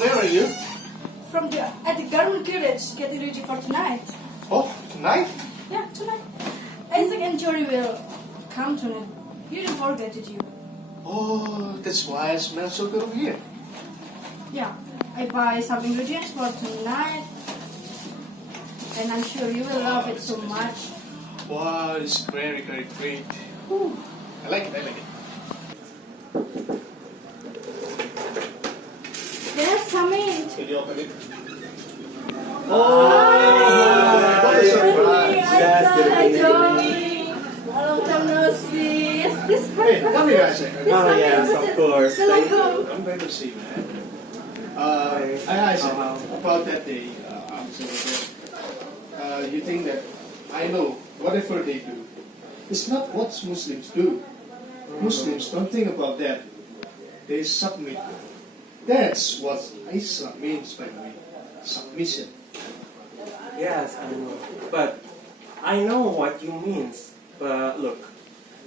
where are you? At the garment garage, getting ready for tonight. Oh, tonight? Yeah, tonight. Isaac and Jory will come tonight. You didn't forget, did you? Oh, that's why it smells so good over here. Yeah, I buy some ingredients for tonight. And I'm sure you will love it so much. Wow, it's very, very great. Whew. I like it. Yes, come in. Can you open it? Hi, what a surprise. Isaac and Jory. Long time no see. Yes, please Hey, come here, Isaac. Oh, yes, of course. Hello, home. I'm glad to see you, man. Isaac, about that day, you think that I know whatever they do, it's not what Muslims do. Muslims don't think about that. They submit. That's what Islam means, by the way. Submission. Yes, I know. But I know what you mean. But look,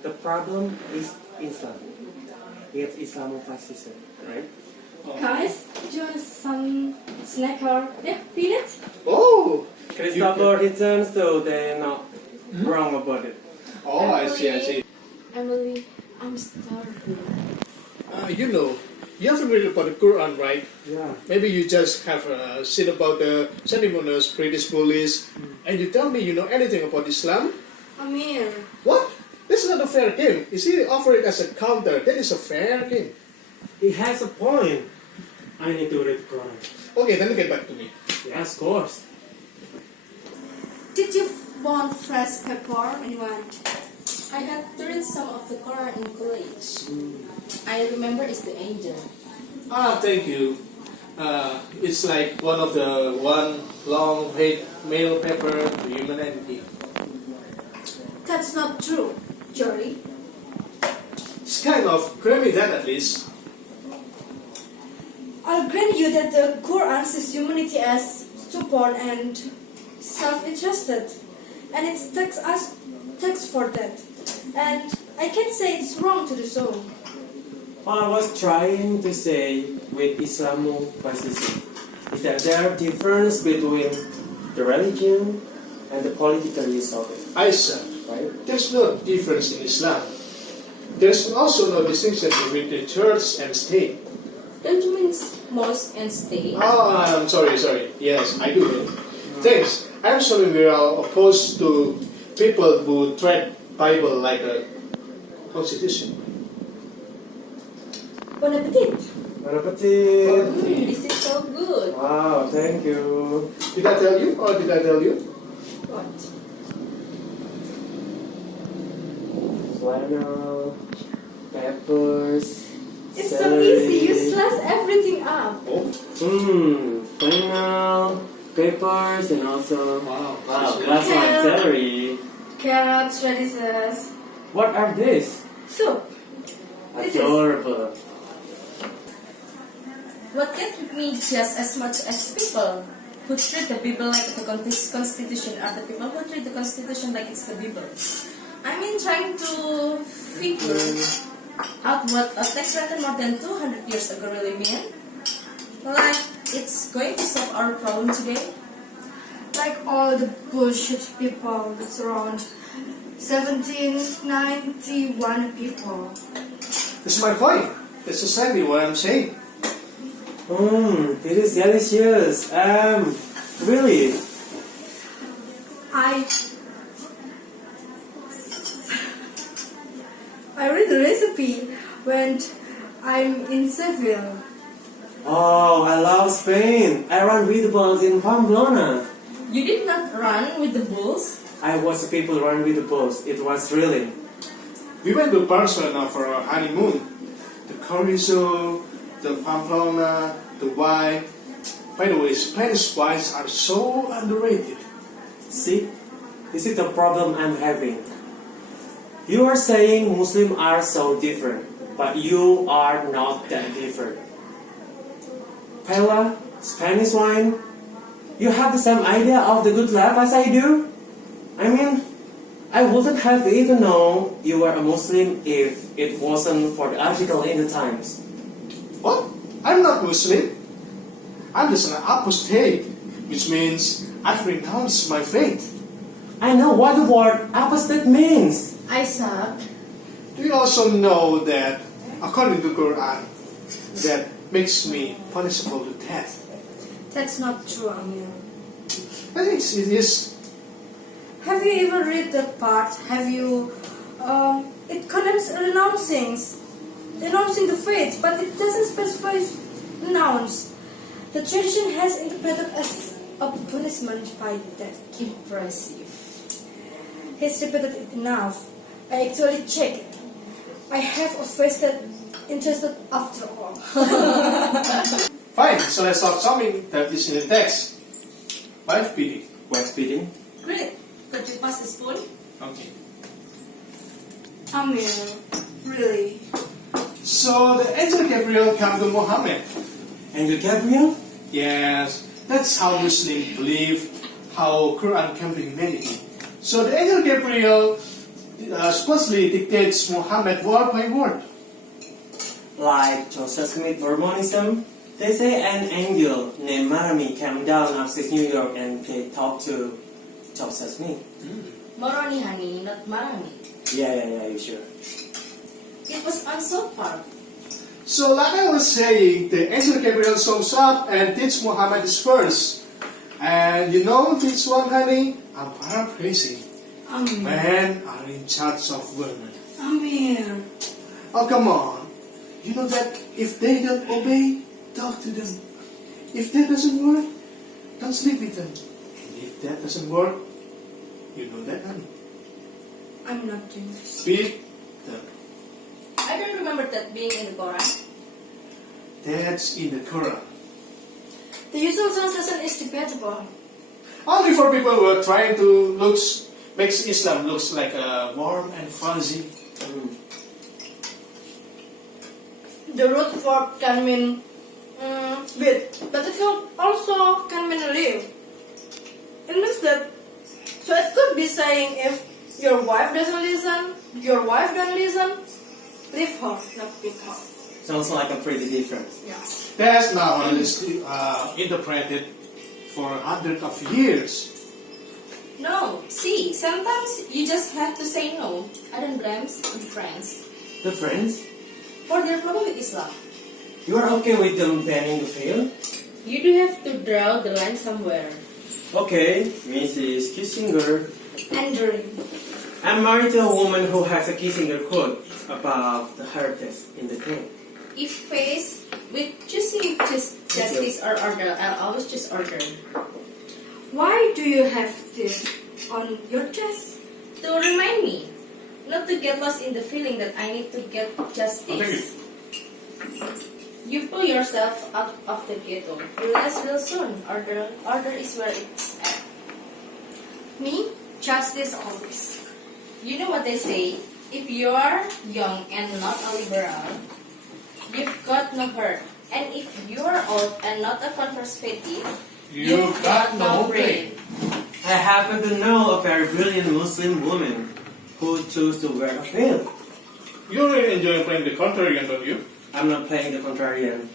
the problem is Islam. It's Islamophicism, right? Guys, do you want some snack or peanuts? Oh! Christopher returns, so they're not wrong about it. Oh, I see. Emily, I'm starving. You haven't read about the Quran, right? Yeah. Maybe you just have seen about the ceremonies, British bullies, and you tell me you know anything about Islam? Amir. What? This is not a fair game. You see, offer it as a counter. That is a fair game. He has a point. I need to read Quran. Okay, then get back to me. Yes, of course. Did you want fresh pepper? Anyone? I had to read some of the Quran in college. I remember it's the angel. Thank you. It's like one long hate mail paper to humanity. That's not true, Jory. It's kind of creamy that at least. I'll grant you that the Quran sees humanity as stubborn and self-interested, and it takes us text for that. And I can't say it's wrong to do so. What I was trying to say with Islamophicism is that there are differences between the religion and the political use of it. Isaac, Right? there's no difference in Islam. There's also no distinction between the church and state. Don't you mean mosque and state? Oh, I'm sorry. Yes, I do. Thanks. I'm sorry we are opposed to people who treat Bible like a constitution. Bon appetit! Bon appetit! This is so good. Wow, thank you. Did I tell you or did I tell you? What? Flannel, peppers, It's so celery. easy. You slice everything up. Oh, Flannel, peppers, and also wow. last one, Kale. celery. Carrots, radishes, What are these? soup. This is- Adorable. What gets me just as much as people who treat the Bible like the Constitution are the people who treat the Constitution like it's the Bible. I mean, trying to figure out what a text written more than 200 years ago really meant. Like, it's going to solve our problem today. Like all the bullshit people that's around 1791 people. That's my point. That's exactly what I'm saying. This is delicious. Really? I read the recipe when I'm in Seville. Oh, I love Spain. I run with balls in Pamplona. You did not run with the bulls. I watched people run with the balls. It was thrilling. We went to Barcelona for our honeymoon. The chorizo, the Pamplona, the wine. By the way, Spanish wines are so underrated. See? This is the problem I'm having. You are saying Muslims are so different, but you are not that different. Paella, Spanish wine, you have the same idea of the good life as I do? I mean, I wouldn't have even known you were a Muslim if it wasn't for the article in the Times. What? I'm not Muslim. I'm just an apostate, which means I've renounced my faith. I know what the word apostate means. Isaac, Do you also know that, according to Quran, that makes me punishable to death? That's not true, Amir. I think it is. Have you ever read that part? Have you? It condemns renouncing the faith, but it doesn't specify renounce. The tradition has interpreted as a punishment by death. impressive. He's repeated it enough. I actually checked. I have a face that interested after all. Fine, so let's talk something that is in the text. Wife beating. Wife beating? Great. Could you pass the spoon? Okay. Amir, really? So the angel Gabriel came to Muhammad. Angel Gabriel? Yes, that's how Muslims believe how Quran came to humanity. So the angel Gabriel supposedly dictates Muhammad word by word. Like Joseph Smith Mormonism, they say an angel named Marami came down upstate New York and they talked to Joseph Smith. Moroni, honey, not Marami. Yeah, you sure? It was on South Park. So like I was saying, the angel Gabriel shows up and teaches Muhammad this verse. And you know this one, honey? I'm paraphrasing. Amir. Men are in charge of women. Amir. Oh, come on. You know that if they don't obey, talk to them. If that doesn't work, don't sleep with them. And if that doesn't work, you know that, honey. I'm not doing this. Beat them. I don't remember that being in the Quran. That's in the Quran. The usual translation is debatable. Only for people who are trying to makes Islam looks like warm and fuzzy. The root verb can mean with, but it also can mean live. It means that, so it could be saying if your wife doesn't listen, your wife don't listen, leave her, not pick her. Sounds like a pretty difference. Yeah. That's now interpreted for hundreds of years. No, see, sometimes you just have to say no. I don't blame the friends The friends? for their problem with Islam. You are okay with them banning the veil? You do have to draw the line somewhere. Okay, Mrs. Kissinger. Andering. I'm married to a woman who has a Kissinger quote above the herpes in the thing. If faced with choosing justice or order, I'll always choose order. Why do you have this on your chest? To remind me, not to get lost in the feeling that I need to get justice. You pull yourself out of the ghetto. Realize real soon, order is where it's at. Me? Justice always. You know what they say, if you are young and not a liberal, you've got no hurt. And if you are old and not a conservative, you've got no brain. I happen to know a very brilliant Muslim woman who chose to wear a veil. You really enjoy playing the contrarian, don't you? I'm not playing the contrarian.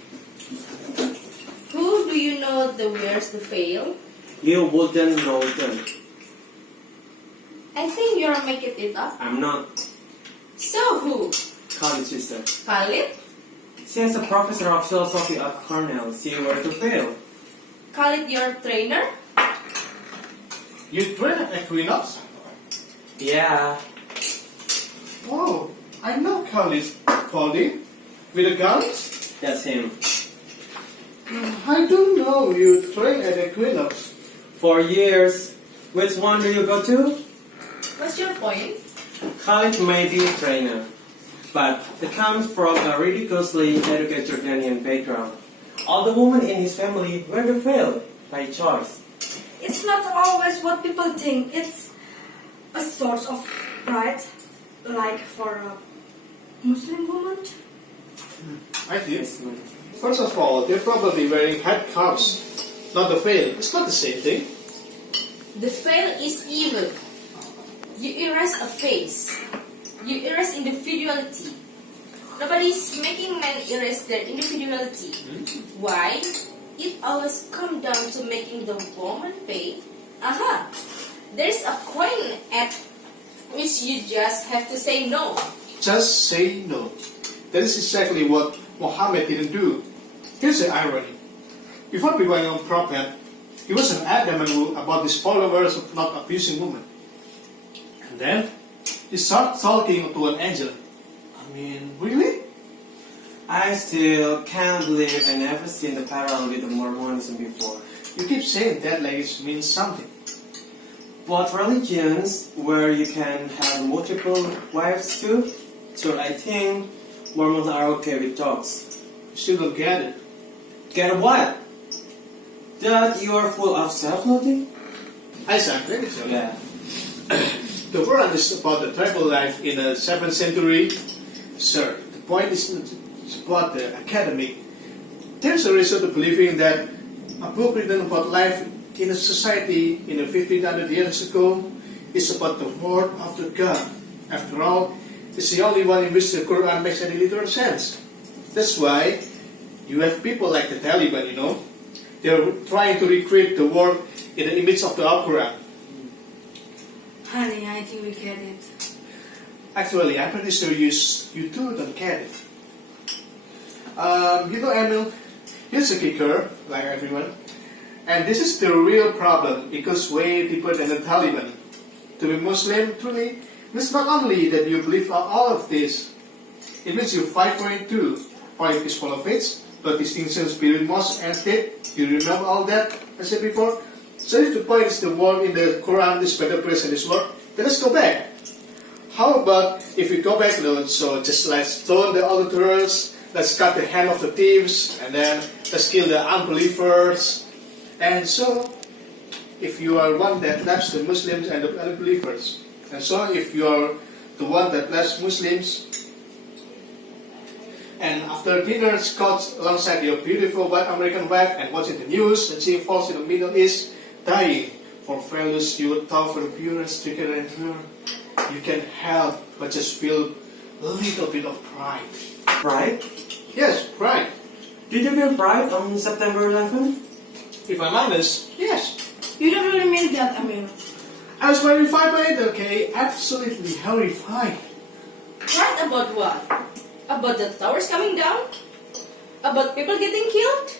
Who do you know that wears the veil? You wouldn't know them. I think you're making it up. I'm not. So who? Khalid's sister. Khalid? She is a professor of philosophy at Cornell. She wore the veil. Khalid, your trainer? You train at Equinox? Yeah. Oh, I know Khalid. Khalid? With the guns? That's him. I don't know you train at Equinox. 4 years. Which one do you go to? What's your point? Khalid may be a trainer, but he comes from a ridiculously educated Jordanian background. All the women in his family wear the veil by choice. It's not always what people think. It's a source of pride, like for a Muslim woman. I see. Yes, ma'am. First of all, they're probably wearing head cuffs, not the veil. It's not the same thing. The veil is evil. You erase a face. You erase individuality. Nobody's making men erase their individuality. Why? it always comes down to making the woman pay. Aha! There's a coin at which you just have to say no. Just say no. That is exactly what Muhammad didn't do. Here's the irony. Before becoming a prophet, he was an adamant about his followers of not abusing women. And then, he started talking to an angel. I mean, really? I still can't believe I never seen the parallel with the Mormonism before. You keep saying that like it means something. What religions where you can have multiple wives too? So I think Mormons are okay with dogs. You still don't get it. Get what? That you are full of self-loathing? Isaac, let me tell you. Yeah. The Quran is about the tribal life in the 7th century. Sir, the point is not about the academic. There's a reason to believing that a book written about life in a society in the 1500 years ago is about the word of the God. After all, it's the only one in which the Quran makes any literal sense. That's why you have people like the Taliban, you know. They're trying to recreate the world in the image of the Quran. Honey, I think we get it. Actually, I'm pretty sure you too don't get it. You know, Emil, here's a kicker, like everyone. And this is the real problem. It goes way deeper than the Taliban. To be Muslim, truly, means not only that you believe all of this, it means you fight for it too. For it is full of faiths, but distinctions between mosque and state. You remember all that I said before? So if the point is the word in the Quran is better place than this word, then let's go back. How about if we go back, so just let's stone the adulterers, let's cut the hand of the thieves, and then let's kill the unbelievers. And so, if you are one that loves the Muslims and the unbelievers, and so if you are the one that loves Muslims, and after dinner caught alongside your beautiful white American wife and watching the news and seeing folks in the Middle East dying for values you thought were pure and stricter and pure, you can help but just feel a little bit of pride. Pride? Yes, pride. Did you feel pride on September 11th? If I'm honest, yes. You don't really mean that, Amir. I was horrified by it, okay? Absolutely horrified. Pride about what? About the towers coming down? About people getting killed?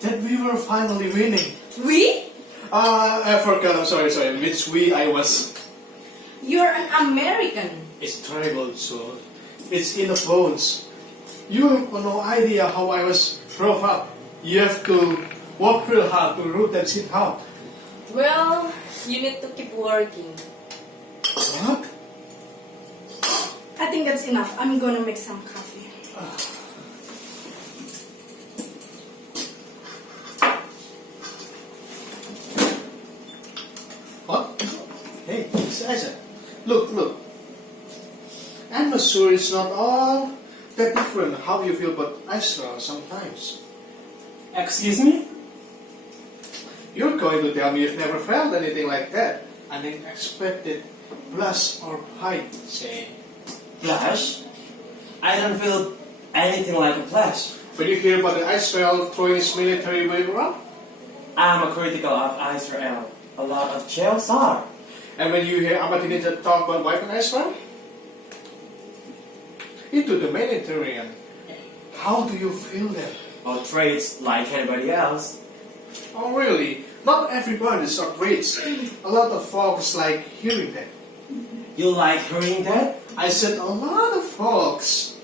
That we were finally winning. We? I forgot, I'm sorry. Which we I was. You're an American. It's tribal, so it's in the bones. You have no idea how I was brought up. You have to work real hard to root that shit out. Well, you need to keep working. What? I think that's enough. I'm gonna make some coffee. What? Hey, Isaac. Look. I'm not sure it's not all that different how you feel about Israel sometimes. Excuse me? You're going to tell me you've never felt anything like that. Unexpected blush or pride, say. Flash? I don't feel anything like a flash. When you hear about Israel throwing its military weight around, I'm a critical of Israel. A lot of jails are. and when you hear Ahmadinejad talk about wiping Israel into the Mediterranean, how do you feel that? Or traits like anybody else. Oh really? Not everybody is outraged. A lot of folks like hearing that. You like hearing that? I said a lot of folks.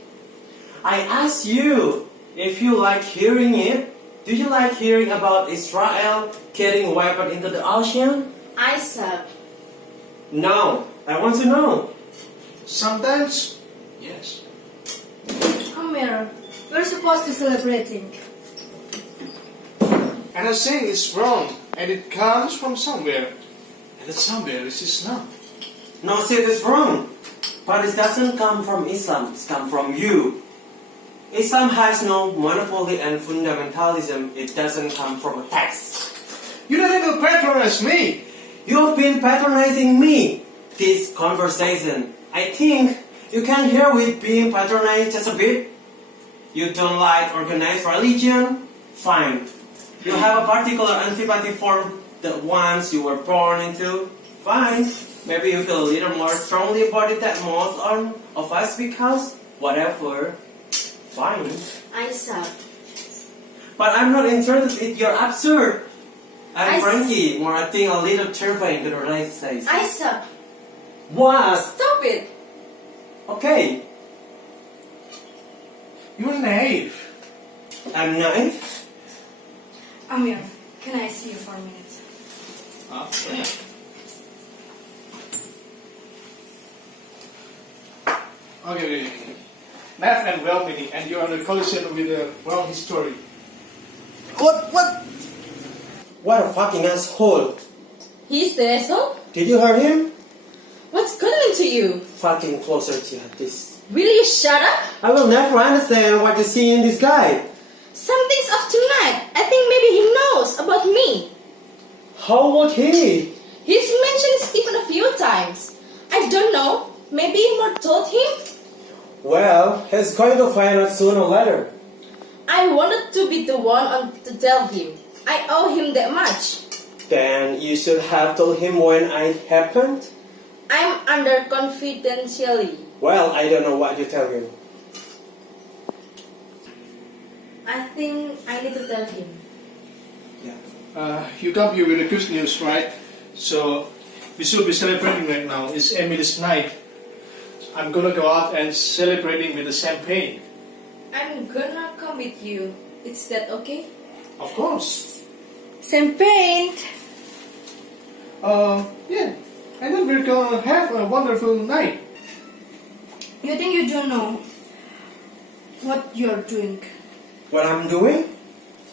I asked you if you like hearing it. Do you like hearing about Israel carrying weapons into the ocean? Isaac. No, I want to know. Sometimes, yes. Amir, we're supposed to celebrating. And I'm saying it's wrong, and it comes from somewhere. And that somewhere is Islam. No, see, it's wrong. But it doesn't come from Islam. It comes from you. Islam has no monopoly and fundamentalism. It doesn't come from a text. You don't need to patronize me. You've been patronizing me. This conversation. I think you can hear with being patronized just a bit. You don't like organized religion? Fine. You have a particular antipathy for the ones you were born into. Fine. Maybe you feel a little more strongly about it than most of us because whatever. Fine. I suck. But I'm not interested. You're absurd. I'm I Frankie. More I think a little terrifying to the right size. I suck. What? Stop it. Okay. You're naive. I'm naive. Amir, can I see you for a minute? Okay. Naive and well-meaning, and you're on a collision with the wrong history. What? What a fucking asshole. He's the asshole? Did you hear him? What's gotten into you? Fucking closer to this. Will you shut up? I will never understand what you see in this guy. Something's up tonight. I think maybe he knows about me. How would he? He's mentioned Stephen a few times. I don't know. Maybe Mort told him? Well, he's going to find out sooner or later. I wanted to be the one to tell him. I owe him that much. Then you should have told him when it happened. I'm under confidentially. Well, I don't know what you tell him. I think I need to tell him. You come here with the good news, right? So we should be celebrating right now. It's Emily's night. I'm gonna go out and celebrating with the champagne. I'm gonna come with you. Is that okay? Of course. Champagne! Yeah. And then we're gonna have a wonderful night. You think you don't know what you're doing? What I'm doing?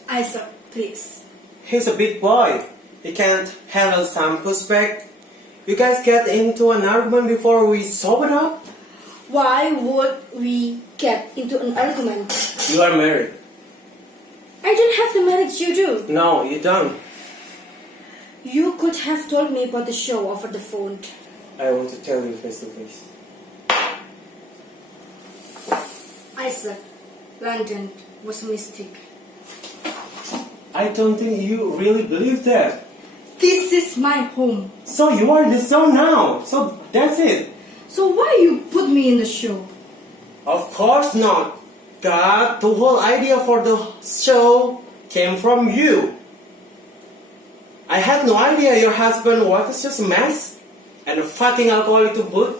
Isaac, please. He's a big boy. He can't handle some pushback. You guys get into an argument before we sober up? Why would we get into an argument? You are married. I don't have the marriage you do. No, you don't. You could have told me about the show over the phone. I want to tell you face to face. Isaac, London was a mistake. I don't think you really believe that. This is my home. So you are in the show now. So that's it. So why you put me in the show? Of course not. God, the whole idea for the show came from you. I had no idea your husband was just a mess and a fucking alcoholic to boot.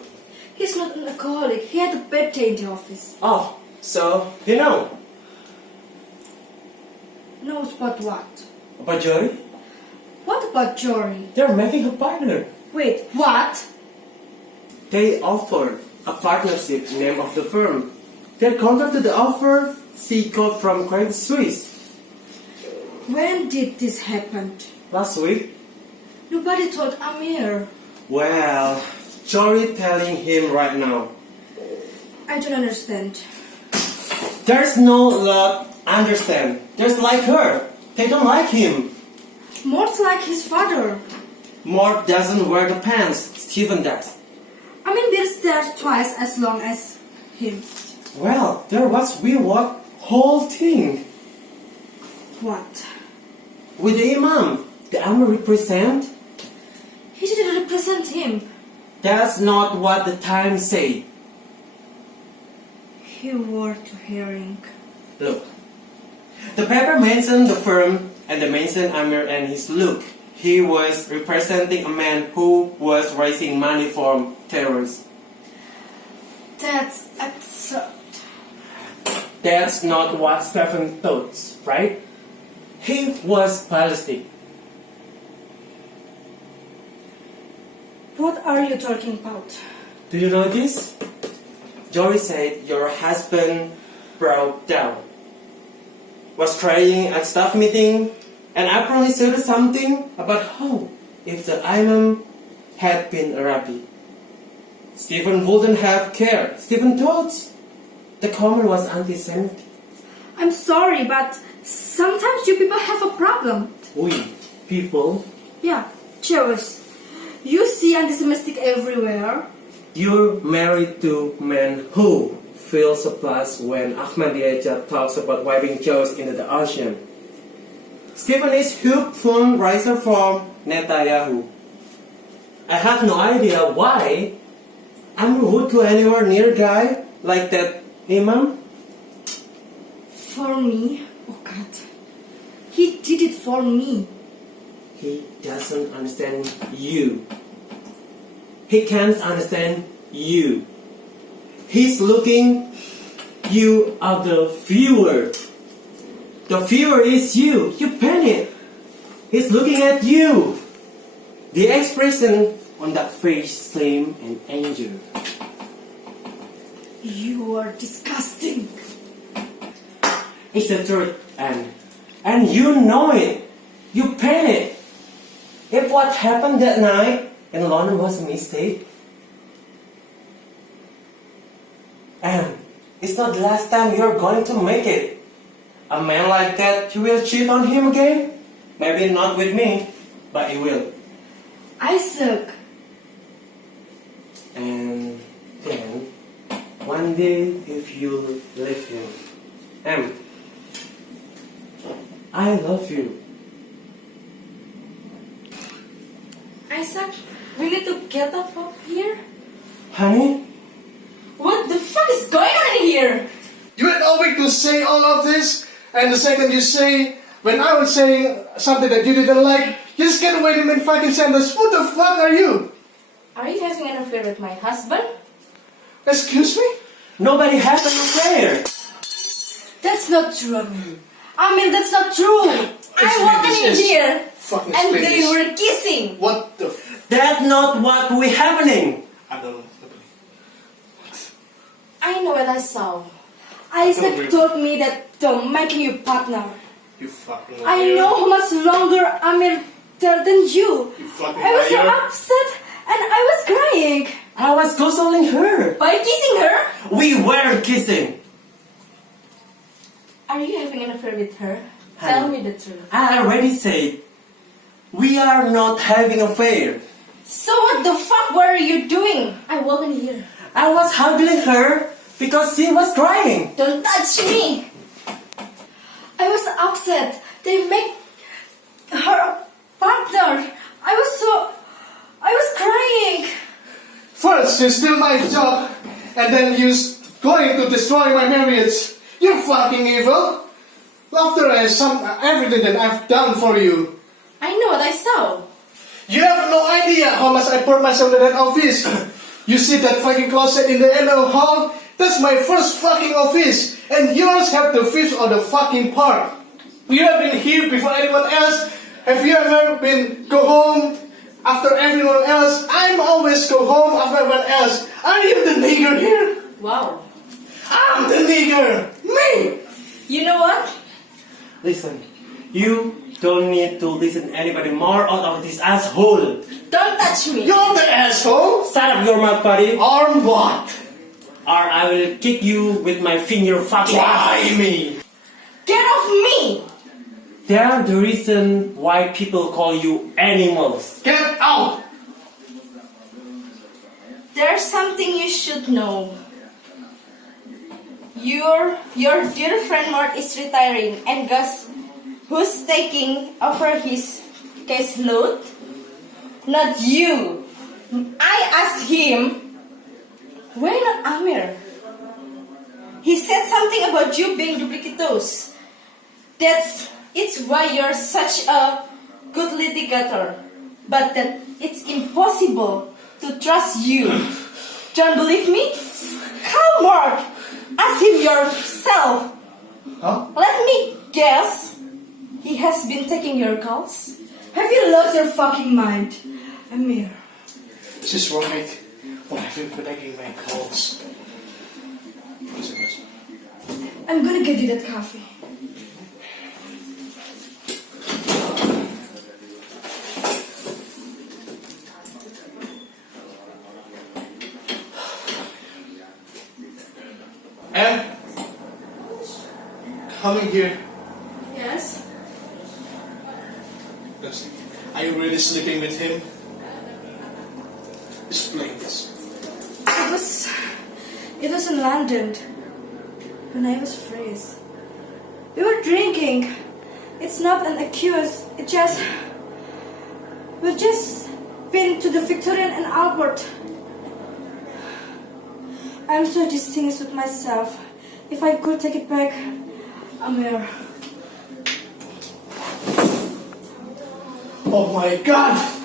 He's not an alcoholic. He had a bad day in the office. Oh, so you know Knows about what? about Jory? What about Jory? They're making a partner. Wait, what? They offered a partnership name of the firm. They contacted the offer C-code from Credit Suisse When did this happen? last week. Nobody told Amir. Well, Jory telling him right now. I don't understand. There's no lot understand. There's like her. They don't like him. Mort's like his father. Mort doesn't wear the pants. Stephen does. I mean, there's there twice as long as him. Well, there was reward whole thing. What? With the imam. The imam represent. He didn't represent him. That's not what the Times say. He wore to hearing. Look. The paper mentioned the firm and they mentioned Amir and his look. He was representing a man who was raising money from terrorists. That's absurd. That's not what Stephen thought, right? He was ballistic. What are you talking about? Do you know this? Jory said your husband broke down. Was crying at staff meeting and apparently said something about how if the imam had been a rabbi. Stephen wouldn't have cared. Stephen thought the comment was anti-Semitic. I'm sorry, but sometimes you people have a problem. We, people, Yeah, Jews. You see anti-Semitic everywhere. you're married to men who feel surprised when Ahmadiyya talks about wiping Jews into the ocean. Stephen is huge fundraiser from Netanyahu. I have no idea why I'm rude to anywhere near guy like that imam. For me? Oh God. He did it for me. He doesn't understand you. He can't understand you. He's looking you are the viewer. The viewer is you. You panic. He's looking at you. The expression on that face same and anger. You are disgusting. It's the truth, and you know it. You panic. If what happened that night in London was a mistake, and it's not the last time you're going to make it. A man like that, you will cheat on him again? Maybe not with me, but you will. Isaac. And then, one day, if you leave him, I love you. Isaac, we need to get up from here. Honey? What the fuck is going on here? You had all week to say all of this, and the second you say, when I was saying something that you didn't like, you just get away in fucking sentence. What the fuck are you? Are you having an affair with my husband? Excuse me? Nobody has an affair. That's not true, Amir, that's not true. I walked in here Fucking and explain they this. were kissing. What the That's not what we happening. I don't know. I know what I saw. Isaac told me that Tom making you partner. You fucking I liar. know how much longer Amir there than you. You fucking I was so liar. upset and I was crying. I was consoling her. By kissing her? We weren't kissing. Are you having an affair with her? Honey. Tell me the truth. I already said, we are not having an affair. So what the fuck were you doing? I walked in here. I was hugging her because she was crying. Don't touch me! I was upset. They make her a partner. I was crying. First, you steal my job, and then you going to destroy my marriage. You're fucking evil. After everything that I've done for you, I know what I saw. you have no idea how much I poured myself in that office. You see that fucking closet in the end of the hall? That's my first fucking office, and yours have the fifth of the fucking part. You have been here before anyone else. Have you ever been go home after everyone else? I'm always go home after everyone else. Are you the nigger here? Wow. I'm the nigger. Me. You know what? Listen, you don't need to listen to anybody more out of this asshole. Don't touch me. You're the asshole. Shut up your mouth, buddy. Or what? Or I will kick you with my finger fucking Why me? Get off me! They are the reason why people call you animals. Get out. There's something you should know. Your dear friend Mort is retiring, and guess who's taking over his caseload? Not you. I asked him, why not Amir? He said something about you being duplicatos. It's why you're such a good litigator, but that it's impossible to trust you. Don't believe me? Call Mark. Ask him yourself. Huh? Let me guess. He has been taking your calls. Have you lost your fucking mind? Amir. She's right. But I've been taking my calls. I'm gonna get you that coffee. Em, coming here. Yes? Are you really sleeping with him? Explain this. It was in London when I was free. We were drinking It's not an accuse. We've just been to the Victorian and Albert. I'm so distinguished with myself. If I could take it back, Amir. Oh my God!